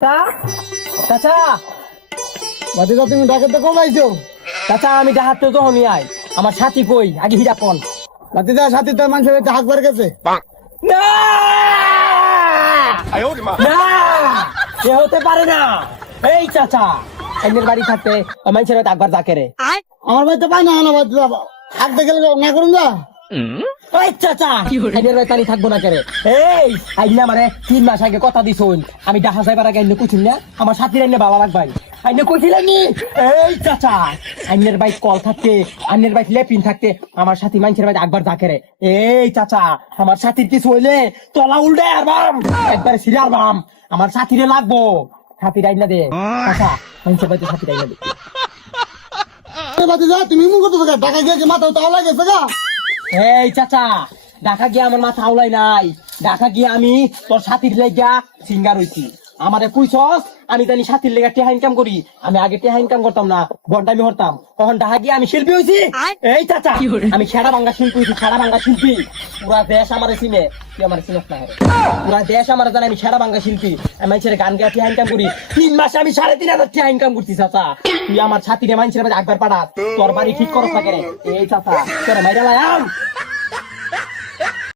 তা? চাচা ভাতিজা তুমি ডাকাতে কম আইছো চাচা আমি ডাহাত তো তখনই আই। আমার সাথী কই? আগে হিরা ভাতিজা সাথে তো মানুষের হাক বার গেছে? না! না! এ হতে পারে না। এই চাচা এদের বাড়ি থাকতে মানুষের একবার যাকে রে আমার বাড়িতে পাই না আমার ভাতিজা হাক দেখে না করুন যা? ওই চাচা এদের বাড়িতে থাকব না কেরে। এই! আইনা মানে তিন মাস আগে কথা দিছুন আমি ডাহা যাইবার আগে আইনে কুছিন না আমার সাথীর আইনে বাবা লাগবাই আইনে কইছিলেন নি? এই চাচা! আইনের বাইক কল থাকতে আইনের বাইক লেপিন থাকতে আমার সাথী মানুষের একবার ডাকেরে এই চাচা আমার সাথীর কিছু হইলে তলা উল্টে আর বাম একবারে বাম। আমার সাথীরে লাগবো। সাথীর আইনা দে। চাচা মানুষের বাড়িতে সাথীর আইনা দে। তুমি মুখ করতে টাকা গিয়েছে মাথা তাও গেছে গা। এই চাচা, ঢাকা গিয়ে আমার মাথা আউলাই নাই। ঢাকা গিয়ে আমি তোর সাথীর লেগা সিঙ্গার হইছি। আমারে কইছস আমি জানি সাথীর লেগে টেহা ইনকাম করি। আমি আগে টেহা ইনকাম করতাম না ঘন্টামি হরতাম। তখন ঢাকা গিয়ে আমি শিল্পী হইছি? এই চাচা আমি খেড়া ভাঙ্গা শিল্পী হইছি খেড়া ভাঙ্গা শিল্পী। পুরা দেশ আমার চিনে। তুই আমার চিনস না পুরা দেশ আমার জানে আমি খেড়া ভাঙ্গা শিল্পী। আমি মানুষের গান গেয়ে টেহা ইনকাম করি। তিন মাসে আমি সাড়ে তিন হাজার টেহা ইনকাম করছি চাচা। তুই আমার সাথীরে মানুষের মাঝে একবার পাঠাস তোর বাড়ি ঠিক করস না কেন এই চাচা তোর মাইরা